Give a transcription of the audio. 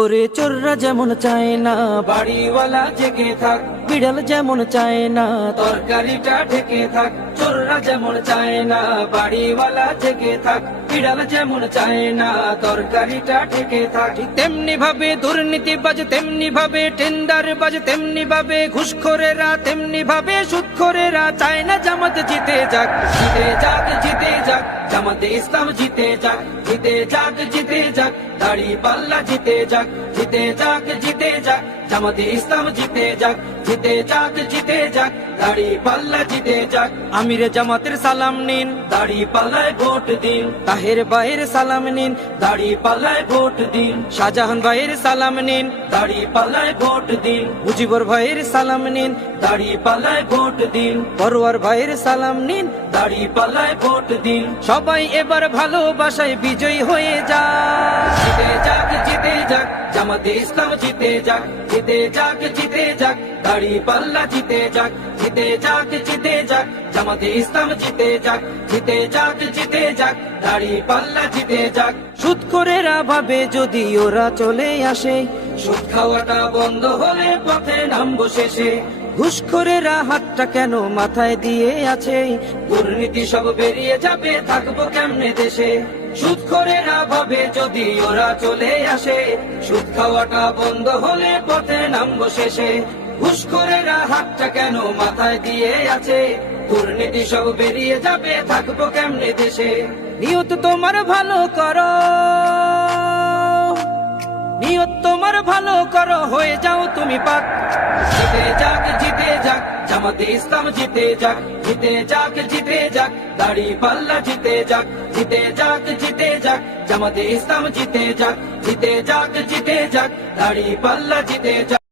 ওরে চোররা যেমন চায় না বাড়িওয়ালা জেগে থাক, বিড়াল যেমন চায় না তরকারিটা ঢেকে থাক। চোররা যেমন চায় না বাড়িওয়ালা জেগে থাক, বিড়াল যেমন চায় না তরকারিটা ঢেকে থাক। তেমনি ভাবে দুর্নীতিবাজ, তেমনি ভাবে টেন্ডারবাজ, তেমনি ভাবে ঘুষখোরেরা, তেমনি ভাবে সুদখোরেরা চায় না জামাত জিতে যাক। জিতে যাক, জিতে যাক, জামাতে ইসলাম জিতে যাক। জিতে যাক, জিতে যাক, দাড়ি পাল্লা জিতে যাক। জিতে যাক, জিতে যাক, জামাতে ইসলাম জিতে যাক। জিতে যাক, জিতে যাক, দাড়ি পাল্লা জিতে যাক। আমিরে জামাতের সালাম নিন, দাড়ি পাল্লায় ভোট দিন। তাহের ভাইয়ের সালাম নিন, দাড়ি পাল্লায় ভোট দিন। শাহজাহান ভাইয়ের সালাম নিন, দাড়ি পাল্লায় ভোট দিন। মুজিবুর ভাইয়ের সালাম নিন, দাড়ি পাল্লায় ভোট দিন। পরোয়ার ভাইয়ের সালাম নিন, দাড়ি পাল্লায় ভোট দিন। সবাই এবার ভালোবাসায় বিজয়ী হয়ে যাক। জিতে যাক, জিতে যাক, জামাতে ইসলাম জিতে যাক। জিতে যাক, জিতে যাক, দাড়ি পাল্লা জিতে যাক। জিতে যাক, জিতে যাক, জামাতে ইসলাম জিতে যাক। জিতে যাক, জিতে যাক, দাড়ি পাল্লা জিতে যাক। সুদখোরেরা ভাবে যদি ওরা চলে আসে, সুদ খাওয়াটা বন্ধ হলে পথে নামবো শেষে। ঘুষখোরেরা হাতটা কেন মাথায় দিয়ে আছে, দুর্নীতি সব বেরিয়ে যাবে, থাকবো কেমনে দেশে। সুদখোরেরা ভাবে যদি ওরা চলে আসে, সুদ খাওয়াটা বন্ধ হলে পথে নামবো শেষে। ঘুষখোরেরা হাতটা কেন মাথায় দিয়ে আছে, দুর্নীতি সব বেরিয়ে যাবে, থাকবো কেমনে দেশে। নিয়ত তোমার ভালো করো, নিয়ত তোমার ভালো করো, হয়ে যাও তুমি পাক। জিতে যাক, জিতে যাক, জামাতে ইসলাম জিতে যাক। জিতে যাক, জিতে যাক, দাড়ি পাল্লা জিতে যাক। জিতে যাক, জিতে যাক, জামাতে ইসলাম জিতে যাক। জিতে যাক, জিতে যাক, দাড়ি পাল্লা জিতে যাক।